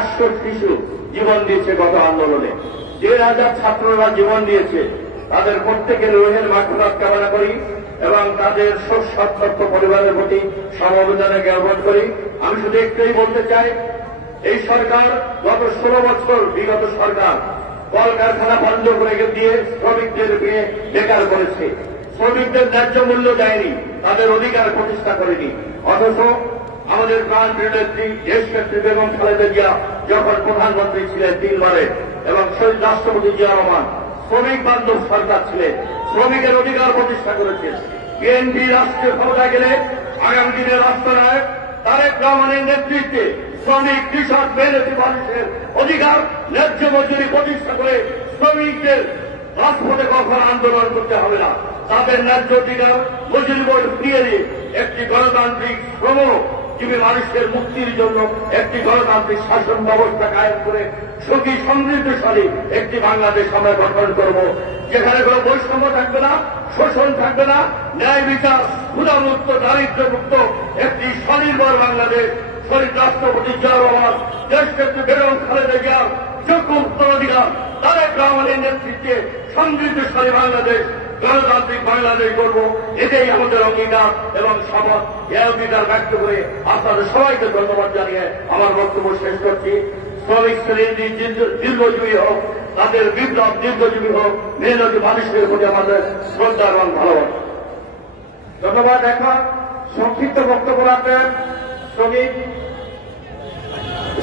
500 শিশু জীবন দিয়েছে গত আন্দোলনে, 1,000 ছাত্ররা জীবন দিয়েছে। তাদের প্রত্যেকের রুহের মাগফিরাত কামনা করি এবং তাদের শোক সন্তপ্ত পরিবারের প্রতি সমবেদনা জ্ঞাপন করি। আমি শুধু একটাই বলতে চাই, এই সরকার গত 16 বছর বিগত সরকার কলকারখানা বন্ধ করে দিয়ে শ্রমিকদের বেকার করেছে, শ্রমিকদের ন্যায্য মূল্য দেয়নি, তাদের অধিকার প্রতিষ্ঠা করেনি। অথচ আমাদের প্রাণপ্রিয় নেত্রী দেশনেত্রী বেগম খালেদা জিয়া যখন প্রধানমন্ত্রী ছিলেন 3 বারে এবং শহীদ রাষ্ট্রপতি জিয়া রহমান শ্রমিক বান্ধব সরকার ছিলেন, শ্রমিকের অধিকার প্রতিষ্ঠা করেছেন। বিএনপি রাষ্ট্রীয় ক্ষমতায় গেলে আগামী দিনের রাষ্ট্রনায়ক তারেক রহমানের নেতৃত্বে শ্রমিক, কৃষক, মেহনতি মানুষের অধিকার ন্যায্য মজুরি প্রতিষ্ঠা করে শ্রমিকদের রাজপথে কখনো আন্দোলন করতে হবে না, তাদের ন্যায্য অধিকার মজুরি ফিরিয়ে দিয়ে একটি গণতান্ত্রিক শ্রমজীবী মানুষের মুক্তির জন্য একটি গণতান্ত্রিক শাসন ব্যবস্থা কায়েম করে সুখী সমৃদ্ধশালী একটি বাংলাদেশ আমরা গঠন করব, যেখানে কোনো বৈষম্য থাকবে না, শোষণ থাকবে না, ন্যায় বিচার, ক্ষুধামুক্ত, দারিদ্র্যমুক্ত একটি স্বনির্ভর বাংলাদেশ। শহীদ রাষ্ট্রপতি জিয়া রহমান, দেশনেত্রী বেগম খালেদা জিয়ার যোগ্য উত্তরাধিকার তারেক রহমানের নেতৃত্বে সমৃদ্ধশালী বাংলাদেশ, গণতান্ত্রিক বাংলাদেশ করব, এটাই আমাদের অঙ্গীকার এবং শপথ। এই অঙ্গীকার ব্যক্ত করে আপনাদের সবাইকে ধন্যবাদ জানিয়ে আমার বক্তব্য শেষ করছি। শ্রমিক শ্রেণীর দীর্ঘজীবী হোক, তাদের বিপ্লব দীর্ঘজীবী হোক, মেহনতি মানুষের প্রতি আমাদের শ্রদ্ধা এবং ভালোবাসা। ধন্যবাদ। এখন সংক্ষিপ্ত বক্তব্য রাখবেন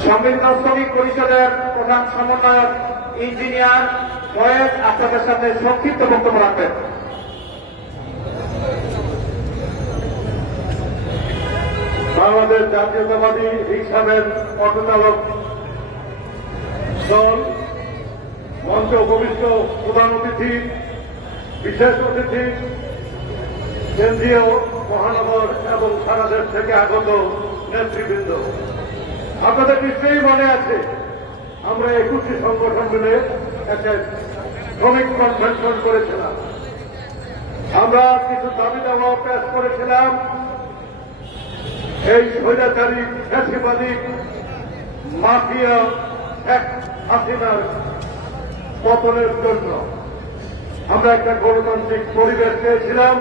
সম্মিলিত শ্রমিক পরিষদের প্রধান সমন্বয়ক ইঞ্জিনিয়ার মহেশ আপনাদের সাথে সংক্ষিপ্ত বক্তব্য রাখবেন। বাংলাদেশ জাতীয়তাবাদী রিক্সাভ্যান অটো চালক দল মঞ্চ উপবিষ্ট প্রধান অতিথি, বিশেষ অতিথি, কেন্দ্রীয়, মহানগর এবং সারা দেশ থেকে আগত নেতৃবৃন্দ, আপনাদের নিশ্চয়ই মনে আছে আমরা 21টি সংগঠন মিলে একটা শ্রমিক কনভেনশন করেছিলাম। আমরা কিছু দাবি দাওয়া পেশ করেছিলাম এই স্বৈরাচারী ফ্যাসিবাদী মাফিয়া শেখ হাসিনার পতনের জন্য। আমরা একটা গণতান্ত্রিক পরিবেশ চেয়েছিলাম,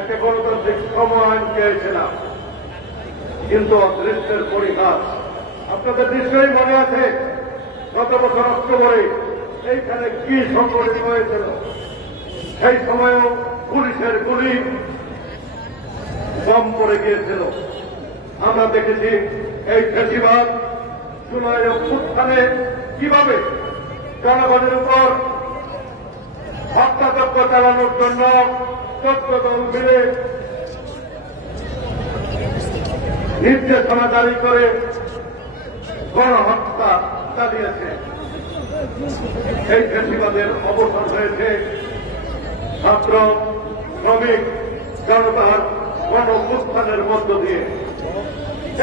একটা গণতান্ত্রিক সময় চেয়েছিলাম, কিন্তু অদৃষ্টের পরিহাস। আপনাদের নিশ্চয়ই মনে আছে গত বছর অক্টোবরে এইখানে কি সংঘটিত হয়েছিল। সেই সময়ও পুলিশের গুলি বম পড়ে গিয়েছিল। আমরা দেখেছি এই ফ্যাসিবাদ জুলাই অভ্যুত্থানে কিভাবে জনগণের উপর হত্যাযজ্ঞ চালানোর জন্য 14 দল মিলে নির্দেশনা জারি করে গণহত্যা চালিয়েছে। এই ফ্যাসিবাদের অবসান হয়েছে ছাত্র, শ্রমিক, জনতার গণ-অভ্যুত্থানের মধ্য দিয়ে।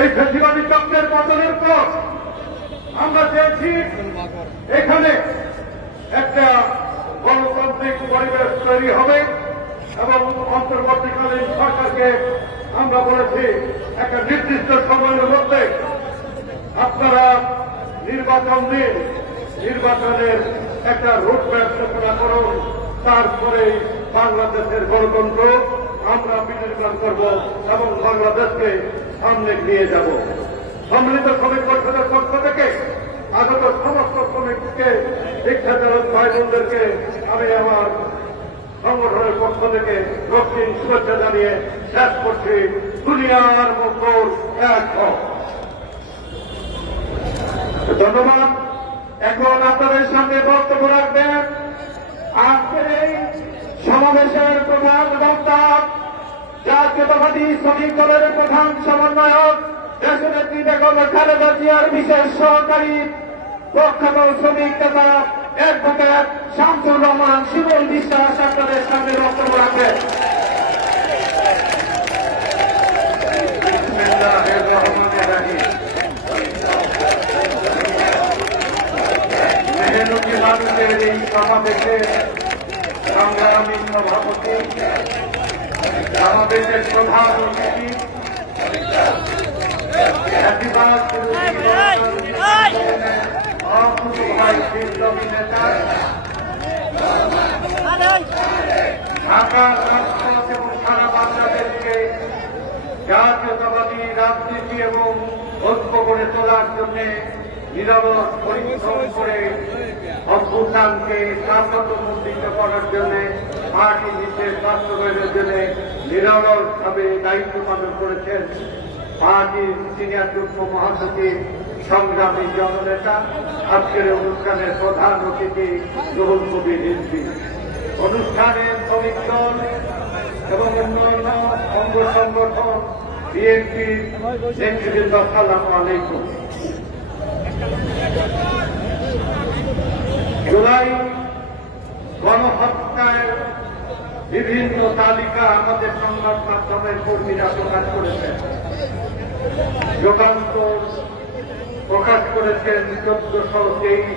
এই ফ্যাসিবাদী চক্রের পতনের পর আমরা চেয়েছি এখানে একটা গণতান্ত্রিক পরিবেশ তৈরি হবে এবং অন্তর্বর্তীকালীন সরকারকে আমরা বলেছি একটা নির্দিষ্ট সময়ের মধ্যে আপনারা নির্বাচন দিন, নির্বাচনের একটা রুটম্যাপ রচনা করুন, তারপরে বাংলাদেশের গণতন্ত্র আমরা বিনির্মাণ করব এবং বাংলাদেশকে সামনে নিয়ে যাব। সম্মিলিত শ্রমিক পরিষদের পক্ষ থেকে আগত সমস্ত শ্রমিককে, শিক্ষাচালক ভাই বোনদেরকে আমি আমার সংগঠনের পক্ষ থেকে রক্তিম শুভেচ্ছা জানিয়ে শেষ করছি। দুনিয়ার মঙ্গল এক হোক। ধন্যবাদ। এখন আপনাদের সামনে বক্তব্য রাখবেন আজকের এই সমাবেশের প্রধান বক্তা, জাতীয়তাবাদী শ্রমিক দলের প্রধান সমন্বয়ক, দেশনেত্রী বেগম খালেদা জিয়ার বিশেষ সহকারী প্রখ্যাত শ্রমিক নেতা অ্যাডভোকেট শামসুর রহমান শিমুল বিশ্বাস আপনাদের সামনে বক্তব্য রাখবেন। মেহনতি মানুষের এই সমাবেশে সংগ্রামী সভাপতি, সমাবেশের প্রধান অতিথি, জুলাই বিপ্লবী নেতা, ঢাকার রাজপথ এবং সারা বাংলাদেশকে জাতীয়তাবাদী রাজনীতি এবং ঐক্য করে তোলার জন্য নিরলস পরিশ্রম করে অভ্যুত্থানকে সাফল্যমণ্ডিত করার জন্য পার্টি নির্দেশ বাস্তবায়নের জন্য নিরলসভাবে দায়িত্ব পালন করেছেন পার্টির সিনিয়র যুগ্ম মহাসচিব সংগ্রামী জননেতা, আজকের অনুষ্ঠানের প্রধান অতিথি রুহুল কবির রিজভী, অনুষ্ঠানের শ্রমিক দল এবং অন্যান্য অঙ্গ সংগঠন বিএনপির নেতৃবৃন্দ, আসসালামু আলাইকুম। জুলাই গণহত্যার বিভিন্ন তালিকা আমাদের সংবাদ মাধ্যমের কর্মীরা প্রকাশ করেছেন। যুগান্তর প্রকাশ করেছেন 1423,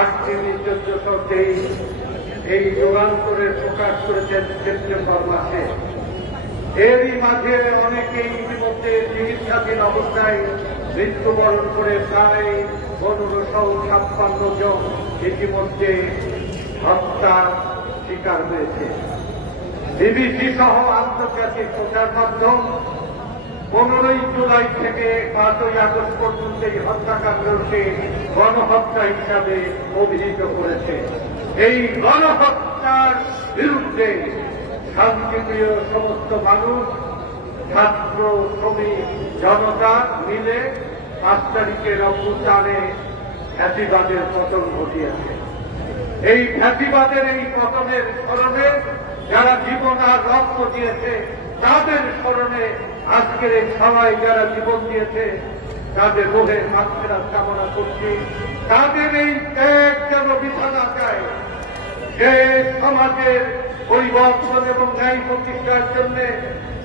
8/1423। এই যুগান্তরের প্রকাশ করেছেন সেপ্টেম্বর মাসে। এরই মাঝে অনেকেই ইতিমধ্যে চিকিৎসাধীন অবস্থায় মৃত্যুবরণ করে প্রায় 1556 জন ইতিমধ্যে হত্যার শিকার হয়েছে। বিবিসি সহ আন্তর্জাতিক প্রচার মাধ্যম 15 জুলাই থেকে 5 আগস্ট পর্যন্ত এই হত্যাকাণ্ডকে গণহত্যা হিসাবে অভিহিত করেছে। এই গণহত্যার বিরুদ্ধে শান্তিপ্রিয় সমস্ত মানুষ, ছাত্র, শ্রমিক, জনতা মিলে 5 তারিখের অভ্যুত্থানে ফ্যাসিবাদের পতন ঘটিয়েছে। এই ফ্যাসিবাদের এই পতনের স্মরণে যারা জীবন আর রক্ত দিয়েছে তাদের স্মরণে আজকের এই সবাই যারা জীবন দিয়েছে তাদের রোহের মাগফিরাত কামনা করছি। তাদের এই ত্যাগ যেন বৃথা না যায়। যে সমাজের পরিবর্তন এবং ন্যায় প্রতিষ্ঠার জন্য,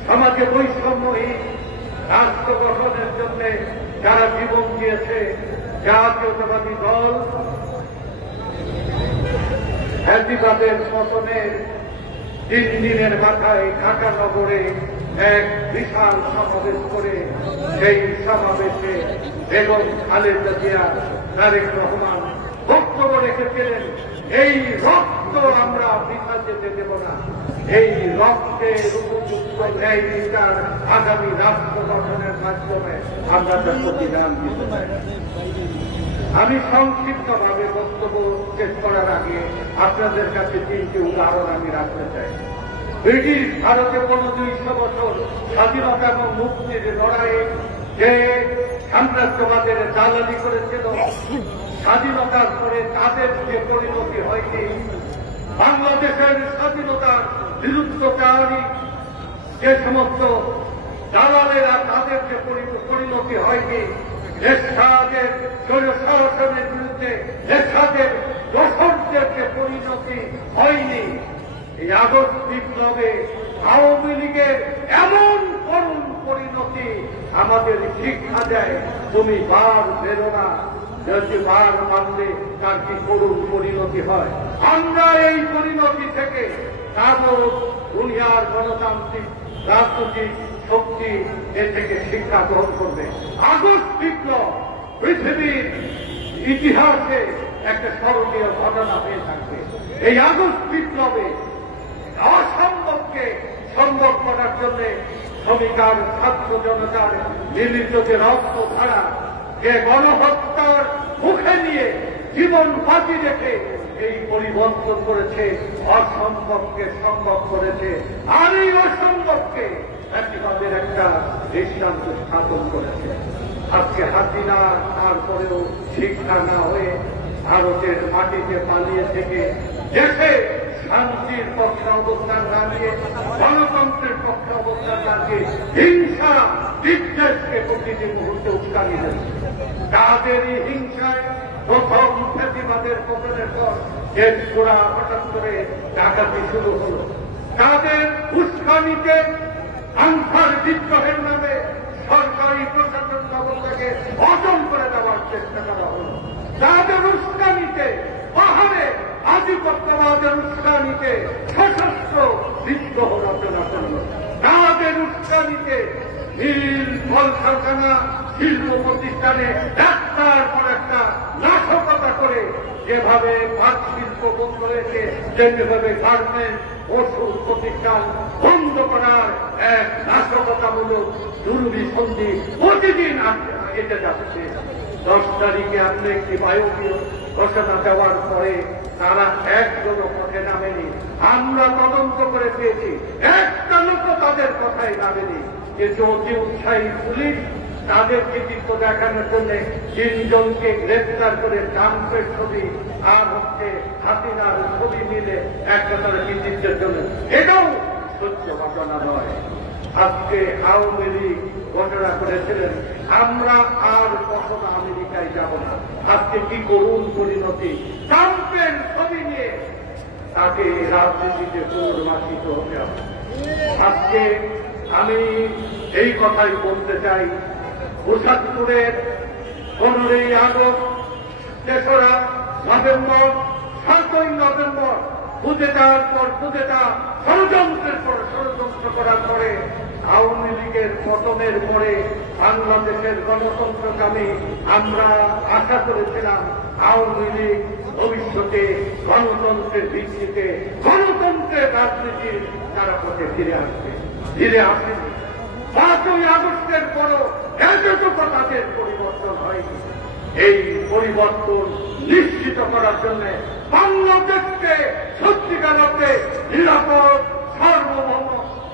সমাজে বৈষম্যহীন রাষ্ট্র গঠনের জন্য যারা জীবন দিয়েছে, জাতীয়তাবাদী দল ফ্যাসিবাদের পতনের 3 দিনের মাথায় ঢাকা নগরে এক বিশাল সমাবেশ করে সেই সমাবেশে বেগম খালেদা জিয়া, তারেক রহমান বক্তব্য রেখেছিলেন, এই রক্ত আমরা বৃথা যেতে দেব না, এই রক্তের উপযুক্ত ন্যায় বিচার আগামী রাষ্ট্র গঠনের মাধ্যমে আমরা তার প্রতিদান দিতে চাই। আমি সংক্ষিপ্তভাবে বক্তব্য শেষ করার আগে আপনাদের কাছে 3টি উদাহরণ আমি রাখতে চাই। ব্রিটিশ ভারতে 200 বছর স্বাধীনতা এবং মুক্তির লড়াইয়ে যে সাম্রাজ্যবাদের দালালি করেছিল, স্বাধীনতার পরে তাদের যে পরিণতি হয়নি, বাংলাদেশের স্বাধীনতার বিরুদ্ধচারী যে সমস্ত দালালেরা তাদের যে পরিণতি হয়নি, এরশাদের শাসনের বিরুদ্ধে এরশাদের দোষরদের যে পরিণতি হয়নি, এই আগস্ট বিপ্লবে আওয়ামী লীগের এমন করুণ পরিণতি আমাদের শিক্ষা দেয়, তুমি বার বেরো না, যদি বার মানলে তার কি করুণ পরিণতি হয়। আমরা এই পরিণতি থেকে তারপর দুনিয়ার গণতান্ত্রিক রাজনৈতিক শক্তি এ থেকে শিক্ষা গ্রহণ করবে। আগস্ট বিপ্লব পৃথিবীর ইতিহাসে একটা স্মরণীয় ঘটনা হয়ে থাকবে। এই আগস্ট বিপ্লবে অসম্ভবকে সম্ভব করার জন্য শ্রমিকার ছাত্র জনতার মিলিত যে রক্ত ধারা, যে গণহত্যার মুখে নিয়ে জীবন বাজি রেখে এই পরিবর্তন করেছে, অসম্ভবকে সম্ভব করেছে, আর এই অসম্ভবকে ফ্যাসিবাদের একটা দৃষ্টান্ত স্থাপন করেছে। আজকে হাসিনা তারপরেও শিক্ষা না হয়ে ভারতের মাটিতে পালিয়ে থেকে দেশে শান্তির পক্ষে অবস্থান রাখিয়ে, গণতন্ত্রের পক্ষে অবস্থান রাখিয়ে হিংসা বিদ্বেষকে প্রতিটি মুহূর্তে উস্কানি দিচ্ছে। তাদেরই হিংসায় প্রথম ফ্যাসিবাদের পতনের পর দেশ গোড়া হঠাৎ করে ডাকাতি শুরু হল। তাদের উস্কানিতে আনসার বিদ্রোহের নামে সরকারি প্রশাসন ব্যবস্থাকে অচল করে দেওয়ার চেষ্টা করা হল। তাদের উস্কানিতে পাহাড়ে আধিপত্যবাদের উস্কানিতে সশস্ত্র বিদ্রোহ রচনা করল। তাদের উস্কানিতে মিল, কলকারখানা, শিল্প প্রতিষ্ঠানে একটার পর একটা নাশকতা করে যেভাবে পাট শিল্প বন্ধ হয়েছে, যেভাবে গার্মেন্ট ওষুধ প্রতিষ্ঠান বন্ধ করার এক নাশকতামূলক দুর্বিসন্ধি প্রতিদিন এতে যাচ্ছে। 10 তারিখে আপনি একটি বায়বীয় ঘোষণা দেওয়ার পরে তারা একজনও পথে নামেনি। আমরা তদন্ত করে পেয়েছি একটা লোক তাদের কথাই নামেনি। কিন্তু অতি উৎসাহী পুলিশ তাদের কৃতিত্ব দেখানোর জন্য 3 জনকে গ্রেফতার করে ট্রাম্পের ছবি আর হাসিনার ছবি মিলে একটা তারা কৃতিত্বের জন্য, এটাও সত্য ঘটনা নয়। আজকে আওয়ামী লীগ ঘোষণা করেছিলেন আমরা আর কখনো আমেরিকায় যাব না। আজকে কি করুণ পরিণতি, ট্রাম্পের ছবি নিয়ে তাকে রাজনীতিতে পুনর্বাসিত হতে হবে। আজকে আমি এই কথাই বলতে চাই, ৭৫-এর 15ই আগস্ট, 3রা নভেম্বর, 7ই নভেম্বর কুদেটার পর কুদেটা, ষড়যন্ত্রের পর ষড়যন্ত্র করার পরে আওয়ামী লীগের পতনের পরে বাংলাদেশের গণতন্ত্রকামী আমরা আশা করেছিলাম আওয়ামী লীগ ভবিষ্যতে গণতন্ত্রের ভিত্তিতে গণতন্ত্রের রাজনীতির তারা পথে ফিরে আসবে। ফিরে আসেনি। 5ই আগস্টের পরও এতটুকু তাদের পরিবর্তন হয়নি। এই পরিবর্তন নিশ্চিত করার জন্য বাংলাদেশকে সত্যিকার অর্থে নিরাপদ সার্বভৌম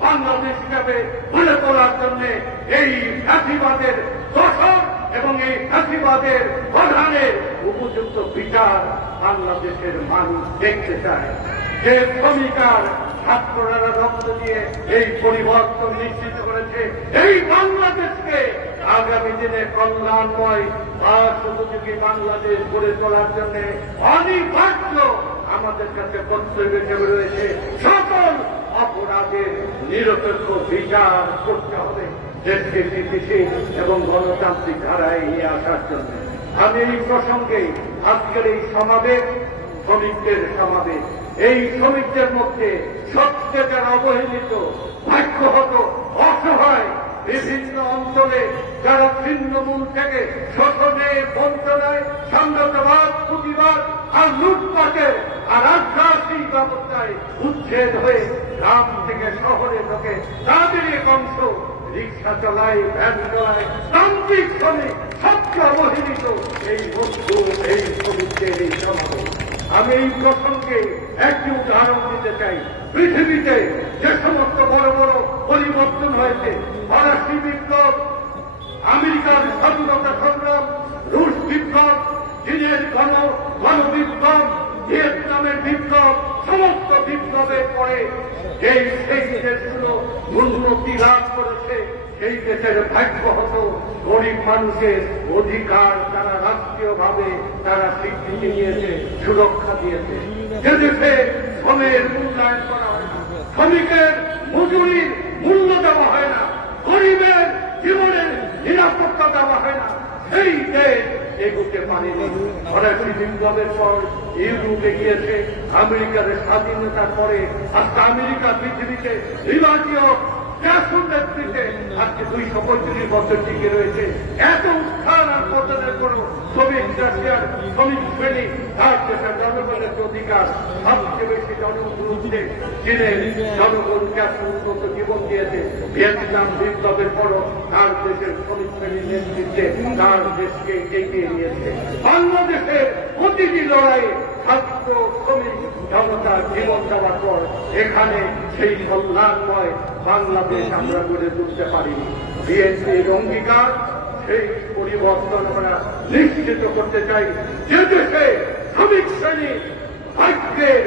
বাংলাদেশ হিসাবে গড়ে তোলার জন্য এই ফ্যাসিবাদের দোষর এবং এই ফ্যাসিবাদের প্রধানের উপযুক্ত বিচার বাংলাদেশের মানুষ দেখতে চায়। যে শ্রমিকার ছাত্ররা রক্ত দিয়ে এই পরিবর্তন নিশ্চিত করেছে, এই বাংলাদেশকে আগামী দিনে কল্যাণময় উপযোগী বাংলাদেশ গড়ে তোলার জন্য অনিবার্য আমাদের কাছে কর্তব্য হিসেবে রয়েছে সকল অপরাধের নিরপেক্ষ বিচার করতে হবে দেশকে স্থিতিশীল এবং গণতান্ত্রিক ধারায় নিয়ে আসার জন্য। আমি এই প্রসঙ্গে আজকের এই সমাবেশ শ্রমিকদের সমাবেশ, এই শ্রমিকদের মধ্যে সবচেয়ে যারা অবহেলিত, ভাগ্যহত, অসহায়, বিভিন্ন অঞ্চলে যারা তৃণমূল থেকে শোষণে, বঞ্চনায়, সাম্রাজ্যবাদ, পুঁজিবাদ আর লুটপাটের আর আগ্রাসী ব্যবস্থায় উচ্ছেদ হয়ে গ্রাম থেকে শহরে ঢোকে, তাদের এক অংশ রিক্সা চালায়, ভ্যান চালায়, তান্ত্রিক শ্রমিক, সবচেয়ে অবহেলিত এই বস্তু, এই শ্রমিকদের এই সমাবেশ। আমি এই প্রসঙ্গে একটি উদাহরণ দিতে চাই। পৃথিবীতে যে সমস্ত বড় বড় পরিবর্তন হয়েছে, ফরাসি বিপ্লব, আমেরিকার স্বাধীনতা সংগ্রাম, রুশ বিপ্লব, চীনের গণবিপ্লব, ভিয়েতনামের বিপ্লব, সমস্ত বিপ্লবের পরে সেই দেশগুলো উন্নতি লাভ করেছে, সেই দেশের ভাগ্য হতো গরিব মানুষের অধিকার তারা রাষ্ট্রীয়ভাবে তারা স্বীকৃতি দিয়েছে, সুরক্ষা দিয়েছে। যে দেশে শ্রমের মূল্যায়ন করা হয় না, শ্রমিকের মজুরির মূল্য দেওয়া হয় না, গরিবের জীবনের নিরাপত্তা দেওয়া হয় না, সেই দেশ এগুতে পারেনি। ফরাসি বিপ্লবের পর ইউরোপে গিয়েছে, আমেরিকার স্বাধীনতার পরে আজকে আমেরিকা পৃথিবীতে বিভাগীয় গ্যাসের নেতৃত্বে আজকে 235 বছর টিকে রয়েছে। এত উত্থান আর পতনের কোন শ্রমিক রাশিয়ার শ্রমিক শ্রেণী তার দেশের জনগণের অধিকার সবচেয়ে বেশি জনগণে চীনের জনগণকে উন্নত জীবন দিয়েছে। ভিয়েতনাম বিপ্লবের পরও তার দেশের শ্রমিক শ্রেণীর নেতৃত্বে তার দেশকে এগিয়ে নিয়েছে। বাংলাদেশের প্রতিটি লড়াইয়ে ছাত্র, শ্রমিক জনতার জীবন দেওয়ার পর এখানে সেই কল্যাণময় বাংলাদেশ আমরা গড়ে তুলতে পারিনি। বিএনপির অঙ্গীকার সেই পরিবর্তন আমরা নিশ্চিত করতে চাই, যে দেশে শ্রমিক শ্রেণী ভাগ্যের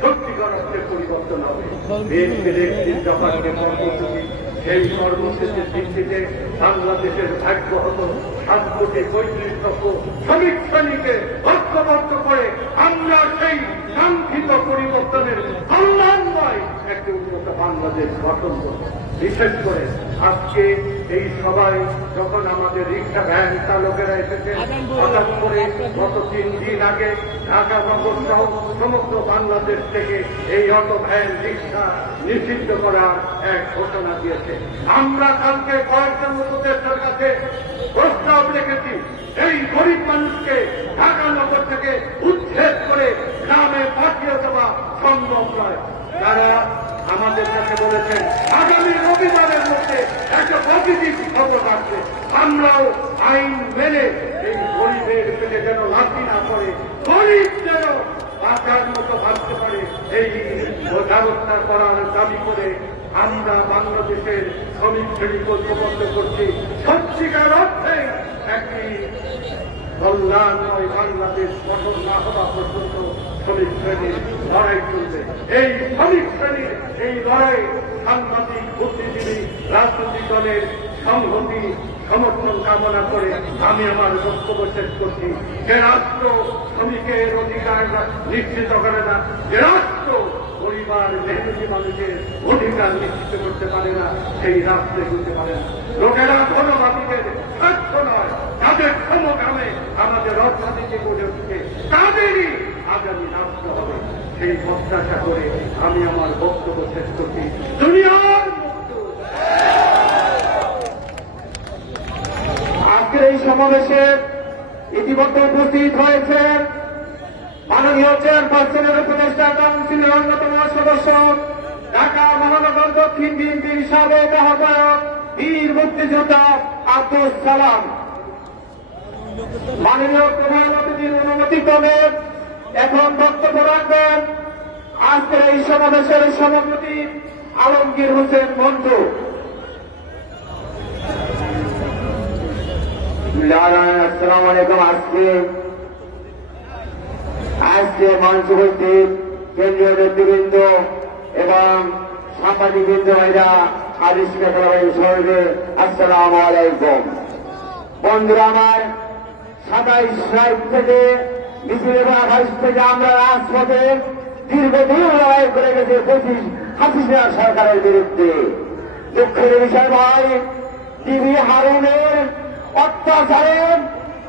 সত্যিকার অর্থে পরিবর্তন হবে। বিএনপির একটি দফাকে কর্মসূচি, সেই কর্মসূচির ভিত্তিতে বাংলাদেশের ভাগ্য হতো 735 শ্রমিক শ্রেণীকে ঐক্যবদ্ধ করে আমরা সেই কাঙ্ক্ষিত পরিবর্তনের কল্যাণময় একটি উন্নত বাংলাদেশ গঠন করব। বিশেষ করে আজকে এই সবাই যখন আমাদের রিক্সা ভ্যান চালকেরা এসেছে, হঠাৎ করে গত 3 দিন আগে ঢাকা নগর সহ সমগ্র বাংলাদেশ থেকে এই অটো ভ্যান রিক্সা নিষিদ্ধ করার এক ঘোষণা দিয়েছে। আমরা কালকে কয়েকজন উপদেষ্টার কাছে প্রস্তাব রেখেছি, এই গরিব মানুষকে ঢাকা নগর থেকে উচ্ছেদ আমাদের কাছে বলেছেন আগামী রবিবারের মধ্যে একটা পজিটিভ খবর আসছে। আমরাও আইন মেনে এই গরিবের পেটে যেন লাথি না পড়ে, গরিব যেন বাঁচার মতো ভাবতে পারে, এই ব্যবস্থা করার দাবি করে আমরা বাংলাদেশের শ্রমিক শ্রেণী ঐক্যবদ্ধ করছি। সত্যিকার অর্থে একটি কল্যাণময় বাংলাদেশ গঠন না হওয়া পর্যন্ত শ্রমিক শ্রেণীর লড়াই চলবে। এই শ্রমিক শ্রেণীর এই লড়াই সাংবাদিক, বুদ্ধিজীবী, রাজনৈতিক দলের সংহতি সমর্থন কামনা করে আমি আমার বক্তব্য শেষ করছি। যে রাষ্ট্র শ্রমিকের অধিকার নিশ্চিত করে না, যে রাষ্ট্র পরিবার মেহনতি মানুষের অধিকার নিশ্চিত করতে পারে না, সেই রাষ্ট্রে হতে পারে না। লোকেরা ধনবাদীদের স্বার্থ নয়, তাদের সমকামে আমাদের অর্থনীতি গড়ে উঠছে, তাদেরই আগামী রাষ্ট্র হবে, সেই প্রত্যাশা করে আমি আমার বক্তব্য শেষ করছি। দুনিয়ার আজকের এই সমাবেশে ইতিমধ্যে উপস্থিত হয়েছেন মাননীয় চেয়ারপারসনের উপদেষ্টা কাউন্সিলের অন্যতম সদস্য, ঢাকা মহানগর দক্ষিণ বিএনপির সাবেক আহ্বায়ক বীর মুক্তিযোদ্ধা আব্দুল সালাম। মাননীয় প্রধান অতিথির অনুমতিক্রমে এখন বক্তব্য রাখবেন আজকের এই সমাবেশের সভাপতি আলমগীর হোসেন মন্টু। আসসালামু আলাইকুম। আজকে মঞ্চ উপস্থিত কেন্দ্রীয় নেতৃবৃন্দ এবং সাংবাদিকবৃন্দ ভাইরা, আবিষ্কার সবাইকে আসসালামু আলাইকুম। বন্ধুরা আমার, 27 তারিখ থেকে মিছিল এবং 28 থেকে আমরা রাজপথে দীর্ঘদিন লড়াই করে গেছে 25 হাসিনা সরকারের বিরুদ্ধে। দুঃখের বিষয় ভাই, টিভি হারুনের অত্যাচারের,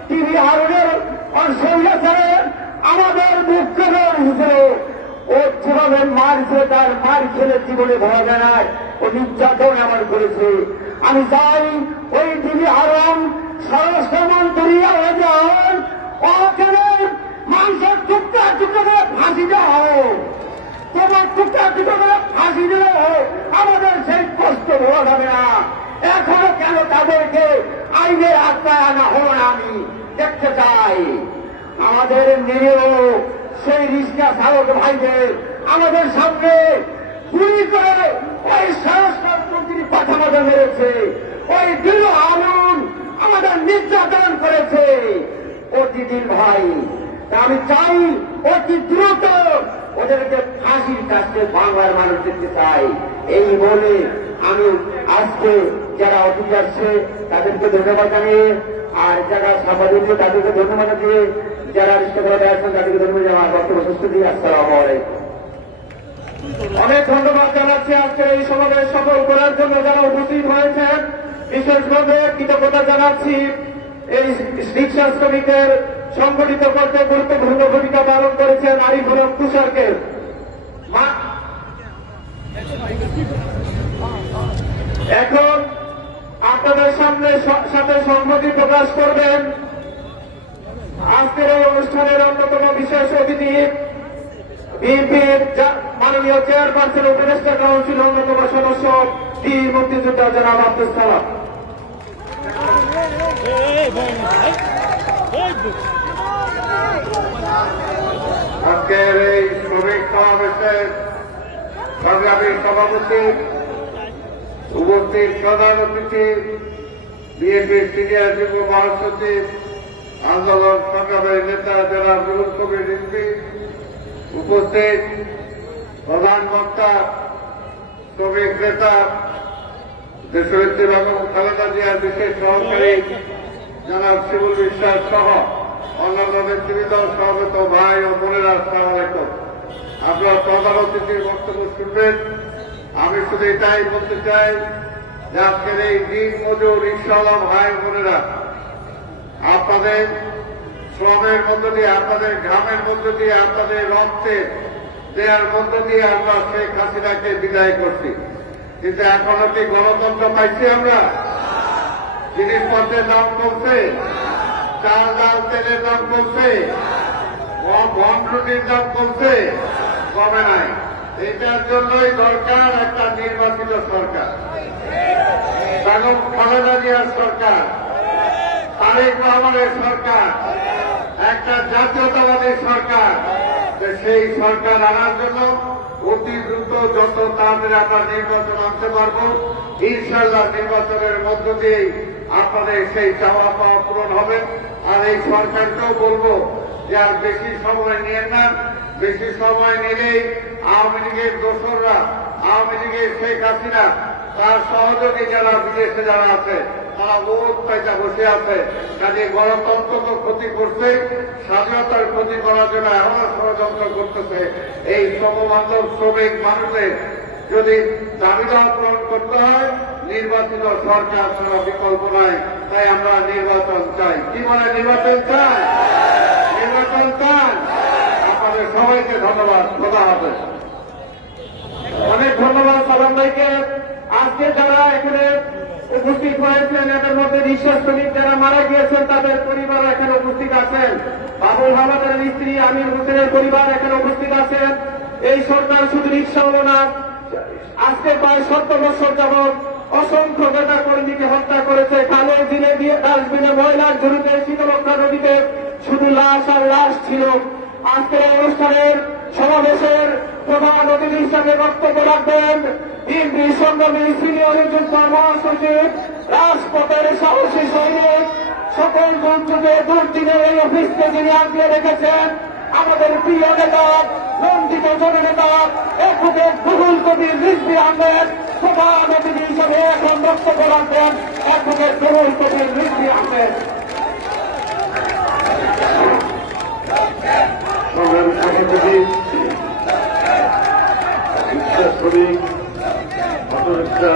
টিভি হারুনের অসহ্যাচারের আমাদের দুঃখ হয়েছিল। ও যেভাবে মারছে, তার মার খেলে জীবনে ভয় জানায়, ও নির্যাতন আমার করেছে। আমি চাই ওই টিভি হারুন স্বরাষ্ট্রমন্ত্রী হয়ে যান, ওখানে মানুষের টুকরা টুকরা করে ফাঁসি দেওয়া হোক, তোমার টুকরা টুকরা করে ফাঁসি দিলে হোক, আমাদের সেই কষ্ট ভোলা যাবে না। এখনো কেন তাদেরকে আইনের আত্মায় আনা হল না, আমি দেখতে চাই। আমাদের নিরীহ সেই রিক্সা চালক ভাইদের আমাদের সামনে গুলি করে ওই স্বরাষ্ট্রমন্ত্রী পাঠামাটা মেরেছে, ওই দৃঢ় আলুন আমাদের নির্যাতন করেছে প্রতিদিন ভাই। আমি চাই অতি দ্রুত ওদেরকে ফাঁসির কাছে বাংলার মানুষ দেখতে চাই। এই বলে আমি আজকে যারা অতিথি আসছে তাদেরকে ধন্যবাদ জানিয়ে, আর যারা সাংবাদিক তাদেরকে ধন্যবাদ দিয়ে, যারা রিক্সাগুলো আসছেন তাদেরকে ধন্যবাদ জানাই। আমার বক্তব্য সুস্থ দিয়ে আসসালামু আলাইকুম। অনেক ধন্যবাদ জানাচ্ছি আজকের এই সমাবেশ সফল করার জন্য যারা উপস্থিত হয়েছেন। বিশেষভাবে কৃতজ্ঞতা জানাচ্ছি এই রিক্সা শ্রমিকের সংগঠিত করতে গুরুত্বপূর্ণ ভূমিকা পালন করেছেন আরিফুল হক তুষারকে। এখন আপনাদের সাথে সংহতি প্রকাশ করবেন আজকের এই অনুষ্ঠানের অন্যতম বিশেষ অতিথি বিএনপির মাননীয় চেয়ারপারসন উপদেষ্টা কাউন্সিল অন্যতম সদস্য বীর মুক্তিযোদ্ধা জনাব আব্দুল সালাম। আজকের এই শ্রমিক সমাবেশের সংগ্রামী সভাপতি, উপস্থিত প্রধান অতিথি, বিএনপির সিনিয়র যুগ্ম মহাসচিব, আন্দোলন সংগ্রামের নেতা জনাব রুহুল কবির রিজভী, উপস্থিত প্রধান বক্তা, শ্রমিক নেতা, দেশনেত্রী বেগম খালেদা জিয়ার বিশেষ সহকারী জনাব শিবুল বিশ্বাস সহ অন্যান্য নেতৃবৃন্দ, সমবেত ভাই ও বোনেরা, আসসালামু আলাইকুম। আপনারা প্রধান অতিথির বক্তব্য শুনবেন। আমি শুধু এটাই বলতে চাই যে আজকের এই দিন মজুর রিক্সাওয়ালা ভাই বোনেরা, আপনাদের শ্রমের মধ্য দিয়ে, আপনাদের ঘামের মধ্য দিয়ে, আপনাদের রক্তের দেওয়ার মধ্য দিয়ে আমরা শেখ হাসিনাকে বিদায় করছি। কিন্তু এখনো কি গণতন্ত্র পাইছি আমরা? জিনিসপত্রের দাম কমছে, চাল ডাল তেলের দাম কমছে, গম রুটির দাম কমছে, কমে নাই। এটার জন্যই দরকার একটা নির্বাচিত সরকার, বেগম খালেদা জিয়ার সরকার, তারেক রহমানের সরকার, একটা জাতীয়তাবাদী সরকার। সেই সরকার আনার জন্য অতি দ্রুত যত তাড়াতাড়ি আমরা নির্বাচন আনতে পারব, ইনশাল্লাহ নির্বাচনের মধ্য দিয়েই আপনাদের সেই চাওয়া পাওয়া পূরণ হবে। আর এই সরকারকেও বলবো যে আর বেশি সময় নিয়ে না, বেশি সময় নিলেই আওয়ামী লীগের দোসররা, আওয়ামী লীগের শেখ হাসিনা, তার সহযোগী যারা বিদেশে যারা আছে তারা ভোট পাইটা বসে আছে। কাজে গণতন্ত্র তো ক্ষতি করছে, স্বাধীনতার ক্ষতি করার জন্য এমন ষড়যন্ত্র করতেছে। এই শ্রমবান্ধব শ্রমিক মানুষদের যদি দাবিটা পূরণ করতে হয়, নির্বাচিত সরকার ছাড়া বিকল্প নাই। তাই আমরা নির্বাচন চাই। কি বলে নির্বাচন চাই? নির্বাচন চাই। আপনাদের সবাইকে ধন্যবাদ। খোদা হাফেজ। অনেক ধন্যবাদ সালাম ভাইকে। আজকে যারা এখানে উপস্থিত হয়েছেন এদের মধ্যে রিক্সা শ্রমিক যারা মারা গিয়েছেন তাদের পরিবার এখানে উপস্থিত আছেন। বাবুল হামাদের স্ত্রী আমির হোসেনের পরিবার এখানে উপস্থিত আছেন। এই সরকার শুধু রিক্সা হল না, আজকে প্রায় 70 বছর যাবৎ অসংখ্য নেতা কর্মীকে হত্যা করেছে। খালে দিলে দিয়ে ডাস্টবিনে ময়লার ঝুড়িতে শীতলক্ষা নদীতে শুধু লাশ আর লাশ ছিল। আজকের অনুষ্ঠানের সমাবেশের প্রধান অতিথি হিসাবে বক্তব্য রাখবেন বিএনপি সংগ্রামী সিনিয়র যুগ্ম মহাসচিব, রাজপথের সাহসী সৈনিক, সকল যন্ত্রকে দুর্দিনে এই অফিসকে যিনি আগলে রেখেছেন, আমাদের প্রিয় নেতা, লঞ্চিত জননেতা অ্যাডভোকেট রুহুল কবির রিজভী আহমেদ প্রধান অতিথি হিসাবে এখন বক্তব্য রাখবেন অ্যাডভোকেট রুহুল কবির রিজভী আহমেদ। সংগ্রামী সভাপতি, রিক্সা শ্রমিক, অটোরিক্সা,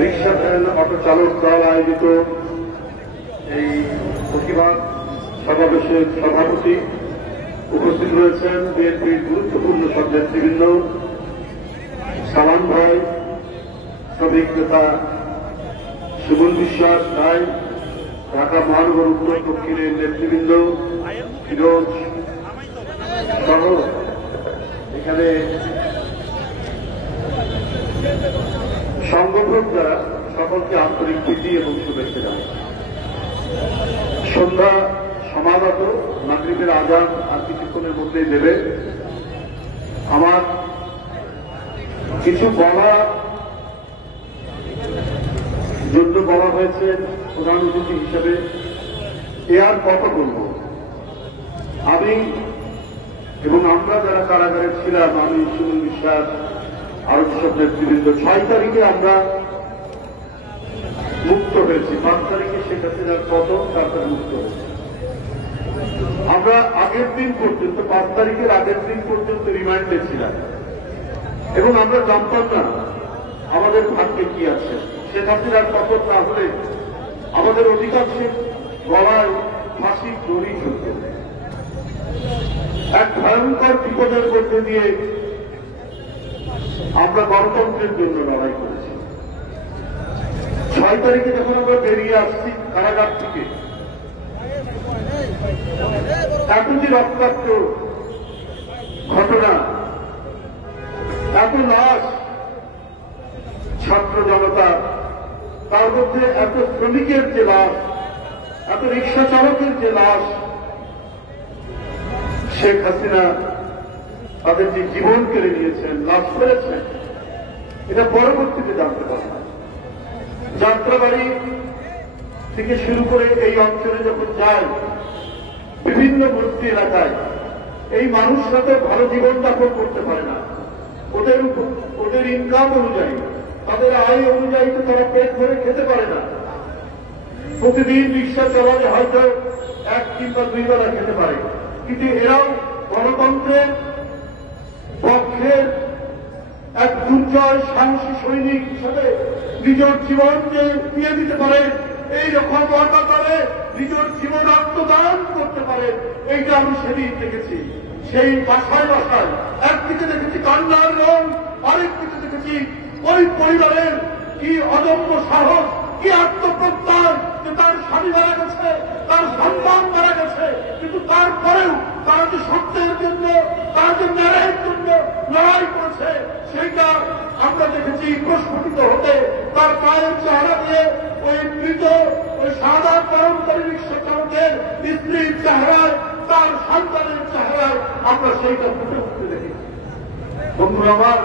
রিক্সা ভ্যান অটো চালক দল আয়োজিত এই প্রতিবাদ সমাবেশের সভাপতি, উপস্থিত রয়েছেন বিএনপির গুরুত্বপূর্ণ সব নেতৃবৃন্দ, সালাম ভাই, শ্রমিক নেতা সুমন বিশ্বাস রায়, ঢাকা মহানগর উত্তর দক্ষিণের নেতৃবৃন্দ ফিরোজ সহ এখানে সংগঠক যারা, সকলকে আন্তরিক প্রীতি এবং শুভেচ্ছা জানাই। সন্ধ্যা সমাগত, মাগরিবের আজান আর কিছুক্ষণের মধ্যেই দেবে। আমার কিছু বলা জন্য বলা হয়েছে প্রধান অতিথি হিসেবে, এ আর কত বলব। আমি এবং আমরা যারা কারাগারে ছিলাম, আমি সুমন বিশ্বাস আরো সব নেতৃবৃন্দ, 6 তারিখে আমরা মুক্ত হয়েছি। 5 তারিখে শেখ হাসিনার পতন, তারপরে মুক্ত হয়েছি। আমরা আগের দিন পর্যন্ত, 5 তারিখের আগের দিন পর্যন্ত রিমান্ডে ছিলাম এবং আমরা জানতাম না আমাদের ভাগ্যে কি আছে। শেখ হাসিনার পতন না হলে আমাদের অধিকাংশের গলায় ফাঁসির দড়ি ঝুলতে, এক ভয়ঙ্কর বিপদের মধ্যে দিয়ে আমরা গণতন্ত্রের জন্য লড়াই করেছি। 6 তারিখে যখন আমরা বেরিয়ে আসছি কারাগার থেকে, এতটি রক্তাক্ত ঘটনা, এত লাশ, ছাত্র জনতা, তার মধ্যে এত শ্রমিকের যে লাশ, এত রিক্সা চালকের যে লাশ, শেখ হাসিনা তাদের যে জীবন কেড়ে নিয়েছেন, লাশ ফেলেছেন, এটা পরবর্তীতে জানতে পারলাম। যাত্রাবাড়ি থেকে শুরু করে এই অঞ্চলে যখন যায়, বিভিন্ন বস্তি এলাকায় এই মানুষরা তো ভালো জীবনযাপন করতে পারে না। ওদের ইনকাম অনুযায়ী, তাদের আয় অনুযায়ী তো তারা পেট ভরে খেতে পারে না। প্রতিদিন রিক্সা চালালে হয়তো 1 কিংবা 2 বেলা খেতে পারে, কিন্তু এরাও গণতন্ত্রের পক্ষের এক দুর্জয় সাহসী সৈনিক হিসেবে নিজের জীবনকে দিয়ে দিতে পারে, এইরকম অনাকারে নিজের জীবন আত্মদান করতে পারে। এইটা আমি সেদিন দেখেছি। সেই বাসায় বাসায় একদিকে দেখেছি কান্নার রং, আরেকদিকে দেখেছি ওই পরিবারের কি অদম্য সাহস, কি আত্মপ্রত্যয়, যে তার স্বামী মারা গেছে, তার সন্তান মারা গেছে, কিন্তু তারপরেও তারা যে সত্যের জন্য, তারা যে ন্যায়ের জন্য লড়াই করেছে, সেইটা আমরা দেখেছি প্রস্ফুটিত হতে। তার পায়ের চেহারা দিয়ে ওই মৃত, ওই সাদা কর্মচারী রিক্সা চালকের স্ত্রীর চেহারায়, তার সন্তানের চেহারায় আমরা সেইটা ফুটে উঠতে দেখেছি। বন্ধুরা আমার,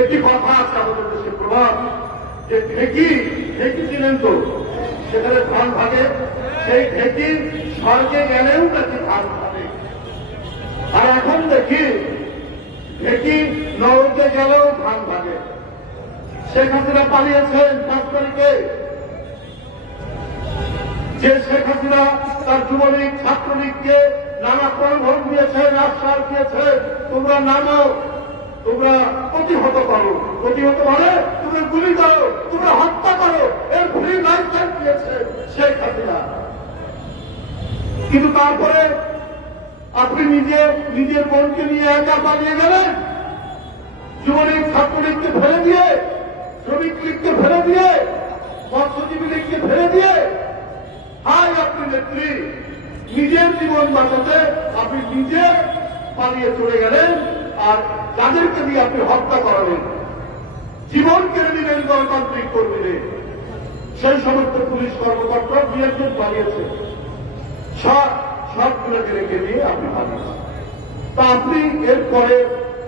একটি কথা আছে আমাদের দেশে প্রভাব, যে ঢেকি ছিলেন তো সেখানে ধান ভাগে, সেই ঢেকি স্বর্গে গেলেও নাকি ধান ভাগে। আর এখন দেখি ঢেকি নরকে গেলেও ধান ভাগে। শেখ হাসিনা পালিয়েছেন 5 তারিখে। যে শেখ হাসিনা তার যুবলীগ ছাত্রলীগকে নানা প্রলোভন দিয়েছেন, আশ্বাস দিয়েছেন, তোমরা নামো, তোমরা প্রতিহত করো। প্রতিহত মানে তুমি গুলি করো, তোমরা হত্যা করো, এর ফ্রি লাইসেন্স দিয়েছে শেখ হাসিনা। কিন্তু তারপরে আপনি নিজের বোনকে নিয়ে একা পালিয়ে গেলেন, যুবলীগ ছাত্রলীগকে ফেলে দিয়ে, শ্রমিক লীগকে ফেলে দিয়ে, মৎস্যজীবী লীগকে ফেলে দিয়ে, হাই আপনি নেত্রী, নিজের জীবন বাঁচাতে আপনি নিজে পালিয়ে চলে গেলেন, আর যাদেরকে দিয়ে আপনি হত্যা করালেন, জীবন কেড়ে দিলেন গণতান্ত্রিক কর্মীদের। সেই সমস্ত পুলিশ কর্মকর্তা 2-1 জন পালিয়েছে, সবগুলোকে রেখে দিয়ে আপনি পালিয়েছেন। তা আপনি এরপরে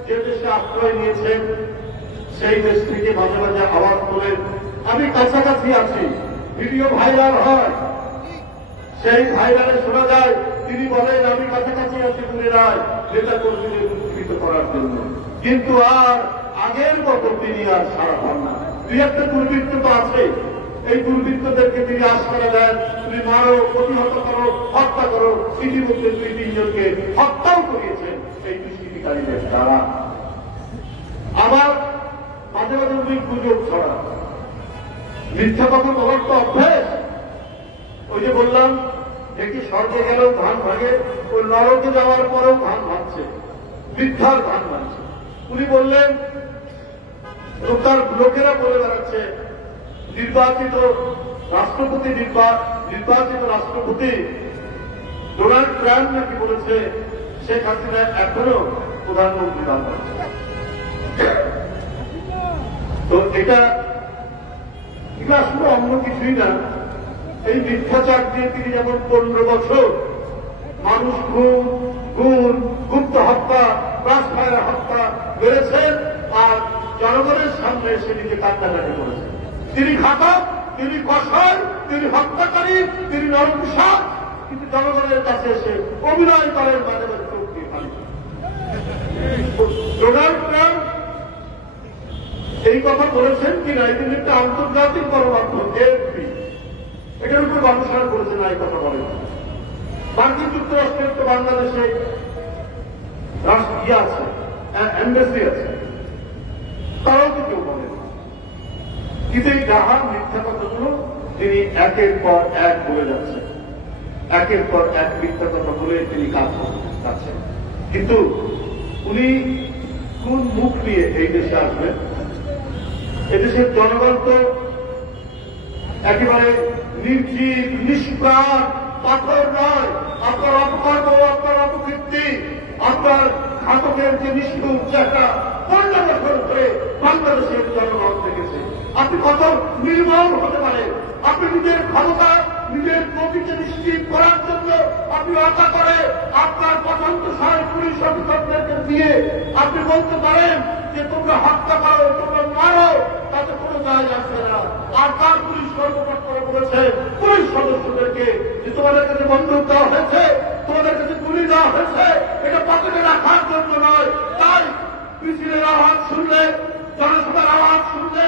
যে দেশে আশ্রয় নিয়েছেন, সেই দেশ থেকে মাঝে মাঝে আওয়াজ তোলেন। আমি কাছাকাছি আছি, ভিডিও ভাইরাল হয়, সেই ভাইরালে শোনা যায় তিনি বলেন আমি কাছাকাছি আছি দূরে নয়, নেতা কর্মীদের উৎসাহিত করার জন্য। কিন্তু আর আগের মতো তিনি আর সারা পান না। 2-1টা দুর্বৃত্ত তো আছে, এই দুর্বৃত্তদেরকে তিনি আশ্রয় দেন, তুমি মারো, প্রতিহত করো, হত্যা করো। ইতিমধ্যে 2-3 জনকে হত্যাও করিয়েছেন এই দুষ্কৃতিকারীদের দ্বারা। আবার মাঝে মাঝে উনি গুজব ছড়া, মিথ্যা কথা বলার তো অভ্যেস। ওই যে বললাম দেখি স্বর্গে গেলেও ধান ভাগে, ওই নরকে যাওয়ার পরেও ধান ভাঙছে, মিথ্যার ধান ভাঙছে। উনি বললেন, তার লোকেরা বলে বেড়াচ্ছে নির্বাচিত রাষ্ট্রপতি ডোনাল্ড ট্রাম্প নাকি বলেছে শেখ হাসিনা এখনো প্রধানমন্ত্রী দান করছে। তো এটা আসলে অন্য কিছুই না, এই মিথ্যাচার দিয়ে তিনি যেমন 15 বছর মানুষ গুপ্ত হত্যা, রাজভাইয়ের হত্যা করেছেন, আর জনগণের সামনে সেদিকে কান্নাকাটি করেছেন। তিনি ঘাতক, তিনি কষায়, তিনি হত্যাকারী, তিনি নরকুশাক, কিন্তু জনগণের কাছে এসে অভিনয় করেন মাঝে মাঝে চোখ দিয়ে পানি। ডোনাল্ড ট্রাম্প এই কথা বলেছেন কিনা, এই কিন্তু একটা আন্তর্জাতিক গণমাধ্যম AFP এটার উপর গবেষণা করেছে না, এই কথা বলেন। মার্কিন যুক্তরাষ্ট্রের তো বাংলাদেশে রাষ্ট্র আছে, এম্বাসি আছে, তারাও তো কেউ বলেন। কিন্তু এই ডাহার মিথ্যা কথাগুলো তিনি একের পর এক বলে যাচ্ছেন, একের পর এক মিথ্যা কথা বলে তিনি কাজ করছেন। কিন্তু উনি কোন মুখ নিয়ে এই দেশে আসবেন? এদেশের জনগণ তো একেবারে নির্জীব, নিষ্প্রাণ, পাথর নয়। আপনার অপকর্ম, আপনার অপকীর্তি, আপনার ঘাতকের যে নিষ্ঠুর চেষ্টা 15 বছর ধরে বাংলাদেশের জনগণ দেখেছে। আপনি কত নির্মল হতে পারেন? আপনি নিজের ক্ষমতা, নিজের গতিকে নিশ্চিত করার জন্য আপনি আশা করে আপনার পছন্দসই পুলিশ অফিসারদেরকে দিয়ে আপনি বলতে পারেন যে তোমরা হত্যা করো, তোমরা মারো, তাতে কোনো যায় আসবে না। আর তার পুলিশ কর্মকর্তারা বলেছে পুলিশ সদস্যদেরকে যে তোমাদের কাছে বন্দুক দেওয়া হয়েছে, তোমাদের কাছে গুলি দেওয়া হয়েছে, এটা পকেটে রাখার জন্য নয়। তাই মিছিলের আওয়াজ শুনলে, জনসভার আওয়াজ শুনলে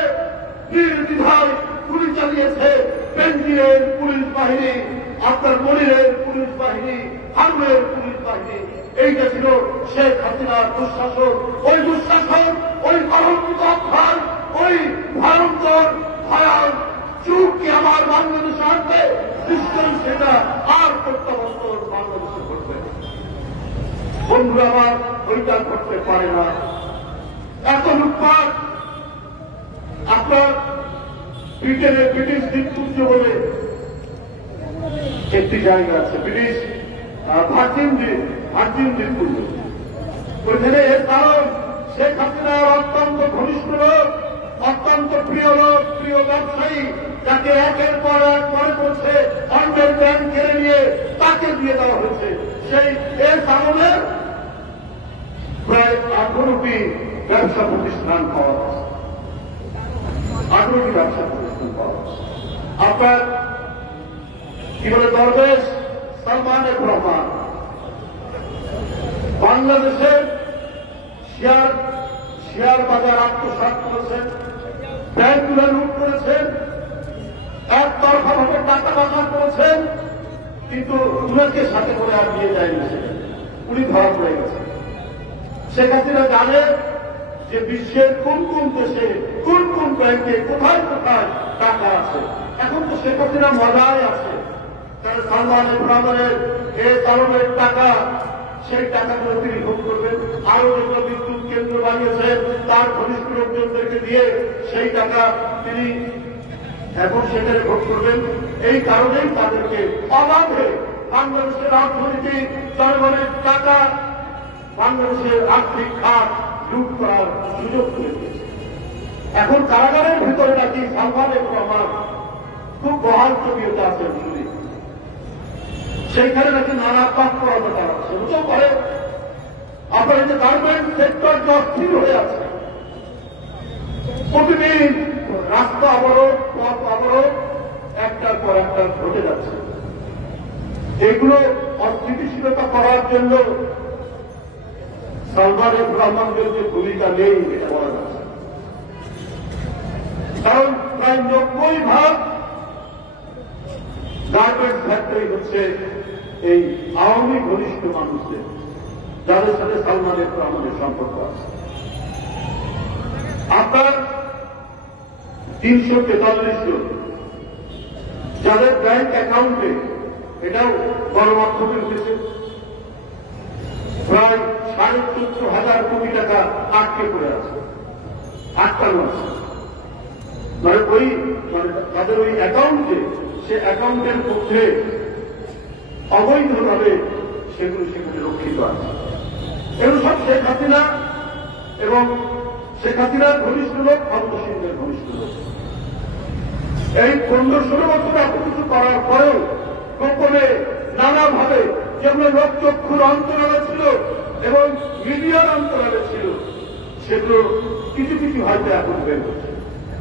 নির্দ্বিধায় গুলি চালিয়েছে বেনজিরের পুলিশ বাহিনী, আপনার মনিরের পুলিশ বাহিনী, হারুনের পুলিশ বাহিনী। এইটা ছিল শেখ হাসিনার দুঃশাসন। ওই দুঃশাসন, ওই কলঙ্কিত অধ্যায়, ওই ভয়ঙ্কর ভয়াল যুগকে আমার বাংলাদেশে আসবে, নিশ্চয়ই সেটা আর প্রত্যাবর্তন বাংলাদেশে ঘটবে। বন্ধুরা আমার, ওইটা করতে পারে না। এত লুটপাট আপনার ব্রিটেনের ব্রিটিশ দ্বীপপুঞ্জ বলে একটি জায়গা আছে ব্রিটিশ ভার্জিন দ্বীপপুঞ্জ। ওইখানে এর কারণ শেখ হাসিনার অত্যন্ত ঘনিষ্ঠ লোক, অত্যন্ত প্রিয় লোক, প্রিয় ব্যবসায়ী, যাকে একের পর এক মনে করছে অন্যের ব্যাংক কেড়ে নিয়ে তাকে দিয়ে দেওয়া হয়েছে। সেই এর কারণে প্রায় 18টি ব্যবসা প্রতিষ্ঠান পাওয়া যাচ্ছে, 18টি ব্যবসা প্রতিষ্ঠান পাওয়া যাচ্ছে। আপনার কি বলে দরবেশ সালমানের রহমান বাংলাদেশের শেয়ার বাজার আত্মসাৎ করেছেন, ব্যাংকগুলো লুট করেছেন, একতরফা ভাবে টাকা বাজার করেছেন, কিন্তু উনাকে সাথে করে আর নিয়ে যায়নি, উনি ধরা পড়ে গেছেন। শেখ হাসিনা জানে যে বিশ্বের কোন কোন দেশে কোন কোন ব্যাংকে কোথায় কোথায় টাকা আছে। এখন তো শেখ হাসিনা মজায় আছে, তার সালমান রহমানের এ কারণের টাকা, সেই টাকাগুলো তিনি ভোগ করবেন। আরো যেগুলো বিদ্যুৎ কেন্দ্র বানিয়েছেন তার ঘনিষ্ঠ লোকজনদেরকে দিয়ে সেই টাকা তিনি এখন সেখানে ভোগ করবেন। এই কারণেই তাদেরকে অবাধে বাংলাদেশের অর্থনীতি, জনগণের টাকা, বাংলাদেশের আর্থিক খাত লুট করার সুযোগ করে দিয়েছে। এখন কারাগারের ভিতরে নাকি সালমান রহমান খুব বহাল তবিয়তে আছেন, শুনি সেইখানে নাকি নানা পাপ করাতে পারা সেটাও করে। আপনার যে গার্মেন্ট সেক্টর যে অস্থির হয়ে আছে, প্রতিদিন রাস্তা অবরোধ, পথ অবরোধ একটার পর একটা ঘটে যাচ্ছে। এগুলো অস্থিতিশীলতা করার জন্য সালমান রহমানের যে ভূমিকা নেই এটা বলা যাচ্ছে, কারণ প্রায় 90% গার্মেন্টস ফ্যাক্টরি হচ্ছে এই আওয়ামী ঘনিষ্ঠ মানুষদের, যাদের সাথে সালমান রহমানের সম্পর্ক আছে। আপনার 343 জন যাদের ব্যাংক অ্যাকাউন্টে, এটাও গণমাধ্যমে উঠেছে, প্রায় 14,500 কোটি টাকা আটকে পড়ে আছে, আটকানো আছে। মানে তাদের ওই অ্যাকাউন্টে, সে অ্যাকাউন্টের মধ্যে অবৈধভাবে সেগুলো সেখানে রক্ষিত আছে। এগুলো সব শেখ হাসিনা এবং শেখ হাসিনার ঘনিষ্ঠ লোক, ক্ষমতাসীনদের ঘনিষ্ঠ লোক। এই 15-16 বছর এত কিছু করার পরেও গোপনে নানাভাবে যেগুলো লোকচক্ষুর অন্তরালে ছিল এবং মিডিয়ার অন্তরালে ছিল, সেগুলো কিছু কিছু হয়তো এখন বের হচ্ছে।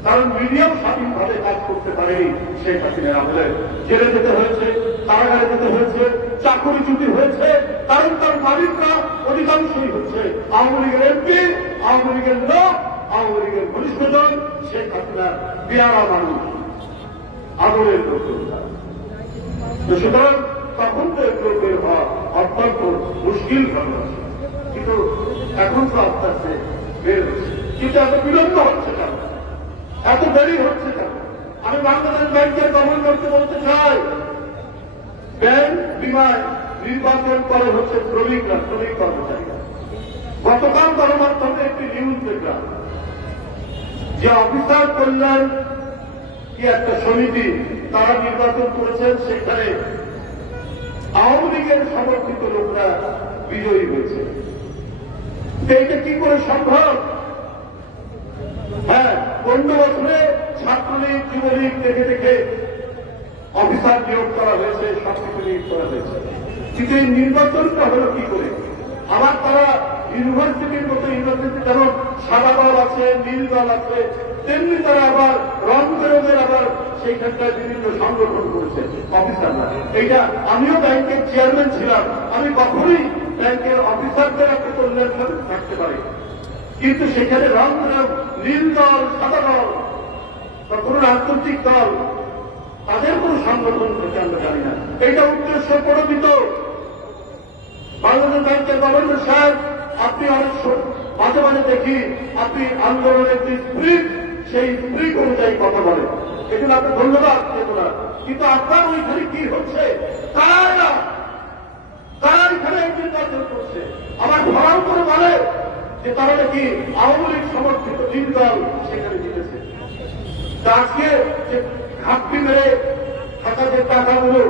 কারণ মিডিয়াও স্বাধীনভাবে কাজ করতে পারেনি শেখ হাসিনার আমলে। জেলে যেতে হয়েছে, কারাগারে যেতে হয়েছে, চাকরিচ্যুতি হয়েছে, কারণ তার মালিকরা অধিকাংশই হচ্ছে আওয়ামী লীগের এমপি, আওয়ামী লীগের লোক, আওয়ামী লীগের ঘনিষ্ঠজন, শেখ হাসিনার পেয়ারা মানুষ, আদরের লোক। সুতরাং তখন তো এগুলো বের হওয়া অত্যন্ত মুশকিল ঘটনা, কিন্তু এখন তো আস্তে আস্তে বের হচ্ছে। কিন্তু এত বিলম্ব হচ্ছে কেন, এত দেরি হচ্ছে কেন? আমি বাংলাদেশ ব্যাংকের গভর্নরকে বলতে চাই, ব্যাংক বিমায় নির্বাচন করে হচ্ছে শ্রমিকরা, শ্রমিক কর্মচারীরা। গতকাল গণমাধ্যমে একটি নিউজ দেখলাম যে অফিসার কল্যাণ কি একটা সমিতি তারা নির্বাচন করেছেন, সেখানে আওয়ামী লীগের সমর্থিত লোকরা বিজয়ী হয়েছে। এইটা কি করে সম্ভব? হ্যাঁ, 15 বছরে ছাত্রলীগ, যুবলীগ দেখে দেখে অফিসার নিয়োগ করা হয়েছে, সবকিছু নিয়োগ করা হয়েছে, কিন্তু এই নির্বাচনটা হলো কি করে? আবার তারা ইউনিভার্সিটির মতো, ইউনিভার্সিটি যেমন সাদা দল আছে, নীল দল আছে, তেমনি তারা আবার রং বেরঙের আবার সেইখানটায় বিভিন্ন সংগঠন করেছে অফিসাররা। এইটা আমিও ব্যাংকের চেয়ারম্যান ছিলাম, আমি কখনোই ব্যাংকের অফিসারদের একটা কল্যাণ থাকতে পারি, কিন্তু সেখানে রং বেরং, নীল দল, সাদা দল বা কোন রাজনৈতিক দল, তাদের কোন সংগঠন থেকে আমরা জানি না। এইটা উদ্দেশ্য প্রণোদিত। বাংলাদেশ ব্যাংকের গভর্নর সাহেব, আপনি অনেক মাঝে মাঝে দেখি আপনি আন্দোলনের যে স্প্রিট, সেই স্প্রিট অনুযায়ী কথা বলেন, এজন্য আপনি ধন্যবাদ দেব না। কিন্তু আপনার ওইখানে কি হচ্ছে? তারা এখানে নির্বাচন করছে, আবার ভরাও করে বলে যে তারা নাকি আওয়ামী লীগ সমর্থিত নীল দল সেখানে জিতেছে। আজকে যে ঘাপটি মেরে থাকা যে টাকাগুলো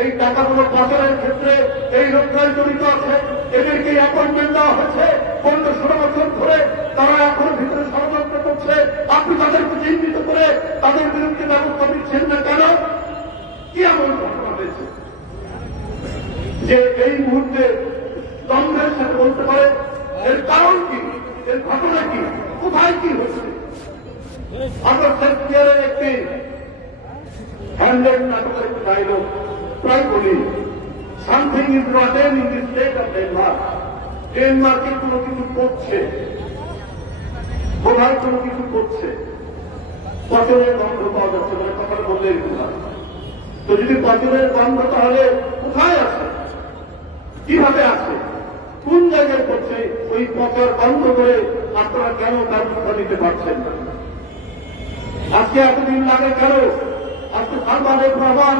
এই টাকাগুলো পাচারের ক্ষেত্রে এই লোকরাই জড়িত আছে, এদেরকে অ্যাপয়েন্টমেন্ট দেওয়া হয়েছে 15-16 বছর ধরে, তারা এখন ভিতরে ষড়যন্ত্র করছে। আপনি তাদেরকে চিহ্নিত করে তাদের বিরুদ্ধে ব্যবস্থা নিচ্ছেন না কেন? কি এমন ঘটনা হয়েছে যে এই মুহূর্তে দ্বন্দ্বের সাথে বলতে পারে এর কারণ কি, এর ঘটনা কি, কোথায় কি হচ্ছে? আমরা শেক্সপিয়ারের একটি হ্যামলেট নাটকের একটি ডায়লগ প্রায় বলি, something is rotten in the state of Denmark. ডেনমার্কে কোনো কিছু করছে, কোথায় কোনো কিছু করছে, পচনের গন্ধ পাওয়া যাচ্ছে, মানে কথা বললে কোথায়? তো যদি পচনের গন্ধ তাহলে কোথায় আছে, কিভাবে আছে, কোন জায়গায় করছে? ওই পচর বন্ধ করে আপনারা কেন ব্যবস্থা নিতে পারছেন না? আজকে এতদিন লাগে কেন? আজকে সাংবাদিক রহমান,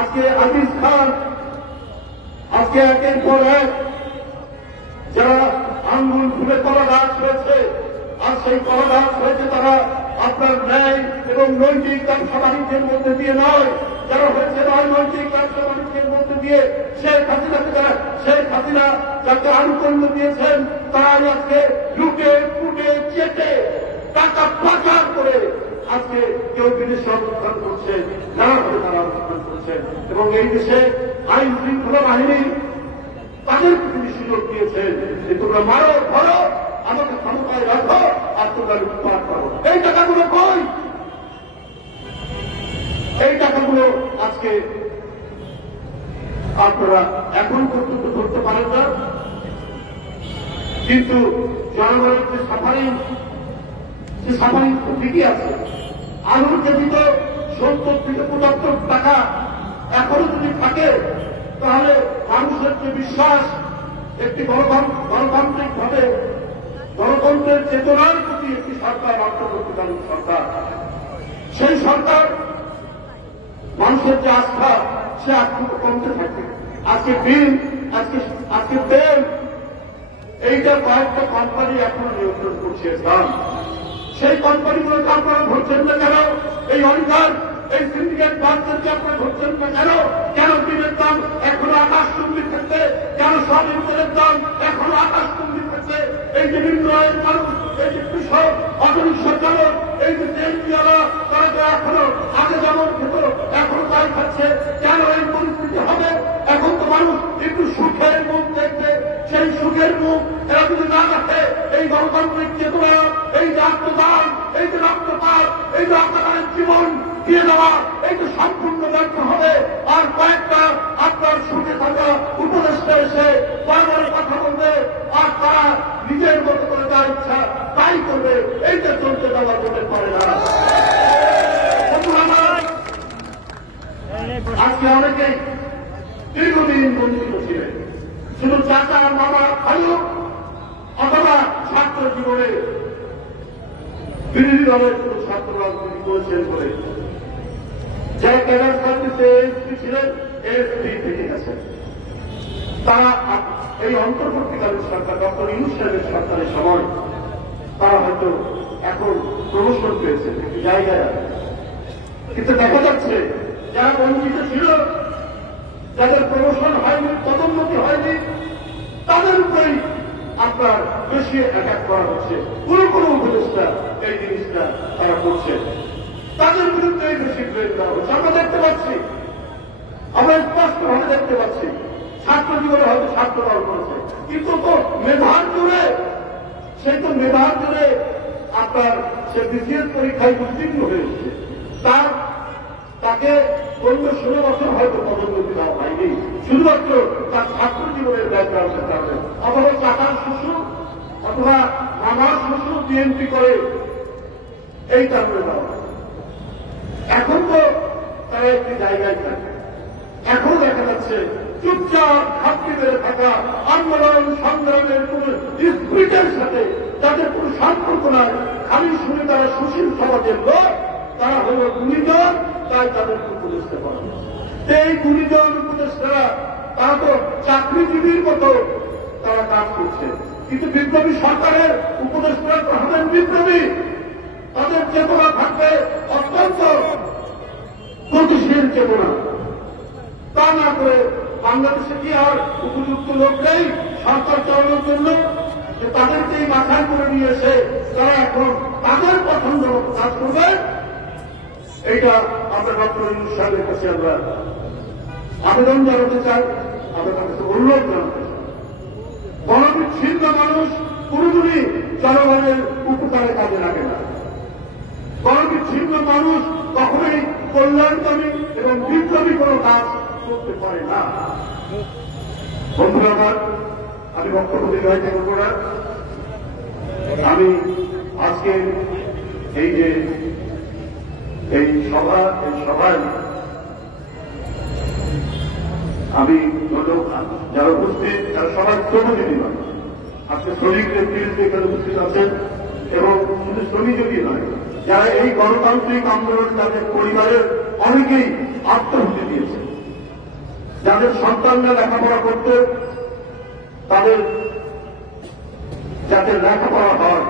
আজকে আজিজ খান, আজকে একের পর এক যারা আঙ্গুল ফুলে কলা গাছ হয়েছে, আর সেই কলা গাছ হয়েছে তারা আপনার ন্যায় এবং নৈতিক ব্যবসা বাণিজ্যের মধ্যে দিয়ে নয়, যারা হয়েছে রাজনৈতিক ব্যবসা বাণিজ্যের মধ্যে দিয়ে শেখ হাসিনা যাকে আনুকূল্য দিয়েছেন, তারা আজকে লুটে ফুটে চেটে টাকা পাচার করে আজকে কেউ বিদেশে অবস্থান করছে, নানাভাবে তারা অবস্থান করছেন। এবং এই দেশে আইন শৃঙ্খলা বাহিনী তাদেরকে তিনি সুযোগ দিয়েছেন যে তোমরা মারো ধরো, আমাকে ক্ষমতায় রাখো, আর তোমরা লুটপাট করো। এই টাকাগুলো কই? এই টাকাগুলো আজকে আপনারা এখন পর্যন্ত ধরতে পারেন না, কিন্তু জনগণের যে সাফারিং, সে সাফারিং ঠিকই আছে। আলুর কেজিতে 70-75 টাকা এখনো যদি থাকে, তাহলে মানুষের যে বিশ্বাস একটি গণতান্ত্রিক ভাবে গণতন্ত্রের চেতনার প্রতি একটি সরকার, অন্তর্বর্তীকালীন সরকার, সেই সরকার মানুষের যে আস্থা, সে আস্থা কমতে থাকে। আজকে বিল, আজকে তেল, এইটা কয়েকটা কোম্পানি এখনো নিয়ন্ত্রণ করছে দাম। সেই কোম্পানিগুলোকে আপনারা ধরছেন না কেন? এই অধিকার, এই সিন্ডিকেট বাসদেরকে আপনারা ধরছেন না কেন? কেন দিনের দাম এখনো আকাশচুম্বী থাকছে? কেন স্বাধীন তেলের দাম এখনো আকাশচুম্বী থাকছে? এই যে নিম্ন আয়ের মানুষ, এই যে কৃষক, অটোরিক্সা চালক, এই যে তেলওয়ালা, তারা তো এখনো আগে যেমন খেত এখনো তাই খাচ্ছে। কেন এই পরিস্থিতি হবে? এখন তো মানুষ একটু সুখের মুখ দেখবে, সেই সুখের মুখ এরা যদি না দেখে, এই গণতান্ত্রিক চেতনা, এই যে আত্মদান, এই যে রক্তপাত, এই যে আপনাদের জীবন দিয়ে দেওয়া, এই যে সম্পূর্ণ ব্যর্থ হবে। আর কয়েকটা আপনার সুখে থাকা উপদেষ্টা এসে বারবার কথা বলবে, আর তারা নিজের মতো করে যা ইচ্ছা তাই করবে। এইটা চলতে দেওয়া যেতে পারে না। আজকে অনেকেই দীর্ঘদিন বঞ্চিত ছিলেন, শুধু চাচা, মামা, ভালো অথবা ছাত্র জীবনে বিরোধী দলের শুধু ছাত্র রাজনীতি করেছেন বলে যারা ক্যাডার সার্ভিসে এসপি ছিলেন, এসপি থেকে গেছেন। তারা এই অন্তর্বর্তীকালীন সরকার, ডক্টর ইউনূস সাহেবের সরকারের সময় তারা হয়তো এখন প্রমোশন পেয়েছেন একটি জায়গায়, কিন্তু দেখা যাচ্ছে যারা বঞ্চিত ছিল, যাদের প্রমোশন হয়নি, পদোন্নতি হয়নি, তাদের উপরেই আপনার বেশি অ্যাটাক করা হচ্ছে। কোনো উপদেষ্টা এই জিনিসটা তারা করছে, তাদের বিরুদ্ধে বেশি ব্লেম দেওয়া হচ্ছে। আমরা দেখতে পাচ্ছি, আমরা স্পষ্টভাবে দেখতে পাচ্ছি, ছাত্র জীবনে হয়তো ছাত্র দল করেছে, কিন্তু তো মেধার জোরে, সেই তো মেধার জোরে আপনার সে বিসিএস পরীক্ষায় উত্তীর্ণ হয়েছে, তাকে 15-16 বছর হয়তো পদোন্নতি দেওয়া হয়নি, শুধুমাত্র তার ছাত্র জীবনের ব্যাকগ্রাউন্ডের কারণে। অথবা চাচার শ্বশুর অথবা মামার শ্বশুর বিএনপি করে, এই কারণে দেওয়া হয়। এখন তো তারা একটি জায়গায় থাকে, এখন দেখা যাচ্ছে চুপচাপ ঘাপটি বেড়ে থাকা আন্দোলন সংগ্রামের কোন স্পিরিটের সাথে যাদের কোন সম্পর্ক নয়, খালি শুনে তারা সুশীল সমাজের লোক, তারা হল গুণীজন, তাই তাদেরকে উপদেষ্টা করা। এই গুণীজন উপদেষ্টারা তারা তো চাকরিজীবীর মতো তারা কাজ করছে, কিন্তু বিপ্লবী সরকারের উপদেষ্টারা তো হবেন বিপ্লবী। তাদের চেতনা থাকবে অত্যন্ত গতিশীল চেতনা। বাংলাদেশে কি আর উপযুক্ত লোক নেই সরকার চালানোর জন্য? যে তাদেরকেই মাথায় করে নিয়ে এসে তারা এখন তাদের পছন্দ মতো কাজ করবে? এইটা আমরা ডক্টর ইউনূস সাহেবের কাছে আমরা আবেদন জানাতে চাই, আমাদের কাছে অনুরোধ জানাতে চাই। গণবিচ্ছিন্ন মানুষ পুরোপুরি জনগণের উপকারে কাজে লাগে না। গণবিচ্ছিন্ন মানুষ কখনোই কল্যাণকামী এবং বিপ্লবী কোনো কাজ করতে পারে না। বন্ধুরা আমার, আমি বক্তব্য দীর্ঘায়িত করব না। আমি আজকে এই সভায় আমি যারা উপস্থিত যারা সবার প্রতিনিধি নয়, আজকে শ্রমিকদের বিরুদ্ধে এখানে উপস্থিত আছেন এবং শুধু শ্রমিকই নয়, যারা এই গণতান্ত্রিক আন্দোলন তাদের পরিবারের অনেকেই আত্মহুতি দিয়েছে, যাদের সন্তানরা লেখাপড়া করত তাদের যাতে লেখাপড়া হয়,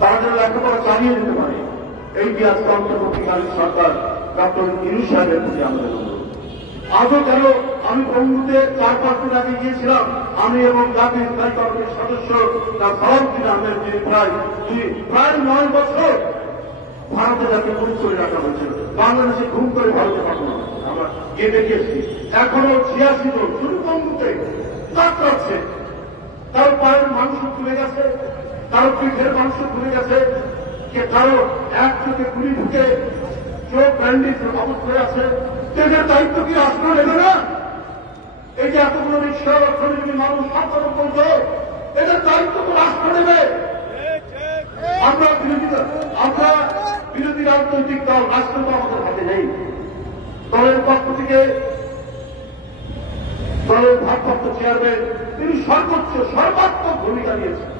তারা যেন লেখাপড়া চালিয়ে যেতে পারে, এইটি আজকে অন্তর্বর্তীকালীন সরকার ডক্টর ইউনূস সাহেবের প্রতি আমাদের অনুরোধ। আজও কেন আমি বঙ্গুতে 4-5 দিন আগে গিয়েছিলাম, আমি এবং জাতীয় স্থায়ী কমিটির সদস্য তার সালাউদ্দিন আহমেদ, যিনি প্রায় 9 বছর ভারতে যাকে গুম করে রাখা হয়েছিল, বাংলাদেশে ঘুম করে ভারতে পাঠানো হয়েছে, আমরা গিয়ে দেখেছি। এখনো 86 জন শুধু বঙ্গুতে কাতরাচ্ছে, কারো পায়ের মাংস খুলে গেছে, কারো পিঠের মাংস খুলে গেছে, কারো এক চোখে গুলি ঢুকে চোখ ব্যান্ডেজ অবস্থায় আছে। এদের দায়িত্ব কি রাষ্ট্র নেবে না? এই যে এতগুলো রিক্সা অর্থনীতি মানুষ সাধারণ করত, এদের দায়িত্ব তো রাষ্ট্র নেবে। আমরা বিরোধী রাজনৈতিক দল, রাষ্ট্র তো আমাদের হাতে নেই। দলের পক্ষ থেকে দলের ভারপ্রাপ্ত চেয়ারম্যান তিনি সর্বাত্মক ভূমিকা নিয়েছেন,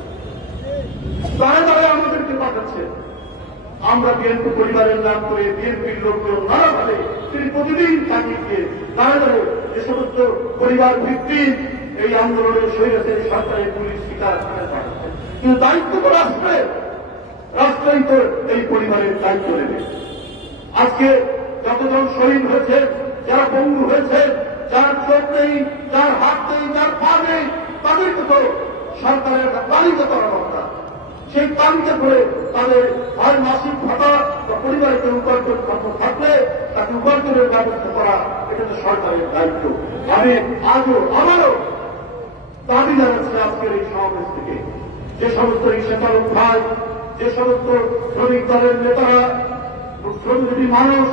তারা তারা আমাদেরকে পাঠাচ্ছে। আমরা বিএনপি পরিবারের নাম করে বিএনপির লোকজন নানাভাবে তিনি প্রতিদিন চাকরিকে তারা ধরে যে সমস্ত পরিবার ভিত্তিক এই আন্দোলনের শরীরে সরকারের পুলিশ শিকার পাঠাচ্ছে। কিন্তু দায়িত্ব তো রাষ্ট্রই তো এই পরিবারের দায়িত্ব নেবে। আজকে যতজন শহীদ হয়েছে, যারা পঙ্গু হয়েছে, যার চোখ নেই, যার হাত নেই, যার পা নেই, তাদেরকে তো সরকারের একটা তালিকা করা দরকার। সেই তালিকা করে তাদের হয় মাসিক ভাতা বা পরিবারের উপার্জন খরচ থাকলে তাকে উপার্জনের ব্যবস্থা করা, এটা তো সরকারের দায়িত্ব। আমি আবারও দাবি জানাচ্ছি আজকের এই সমাবেশ থেকে, যে সমস্ত রিক্সা চালক ভাই, যে সমস্ত শ্রমিক দলের নেতারা, শ্রমজীবী মানুষ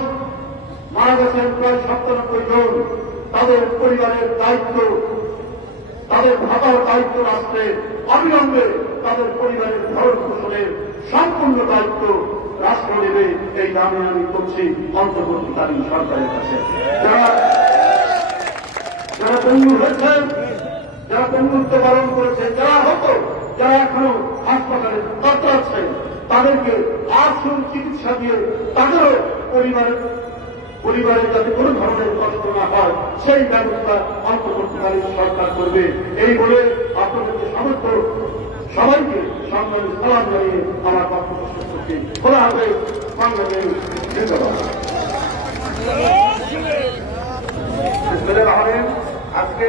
মারা গেছেন প্রায় 97 জন, তাদের পরিবারের দায়িত্ব, তাদের ভাতার দায়িত্ব রাষ্ট্রের, অবিলম্বে তাদের পরিবারের ভরণ পোষণের সম্পূর্ণ দায়িত্ব রাষ্ট্র নেবে। এই দাবি আমি করছি অন্তর্বর্তীকালীন সরকারের কাছে। যারা পঙ্গু হয়েছেন, যারা পঙ্গুত্ব পালন করেছে, যারা এখনো হাসপাতালে কাতরাচ্ছেন, তাদেরকে আসল চিকিৎসা দিয়ে তাদেরও পরিবারের যাতে কোনো ধরনের কষ্ট না হয় সেই ব্যবস্থা অন্তর্বর্তীকালীন সরকার করবে। এই বলে আপনাদেরকে সমস্ত সবাইকে সম্মানী সালাম জানিয়ে আমার বক্তব্য শেষ করছি। খোলা হবে বাংলাদেশ জিন্দাবাদ। আজকে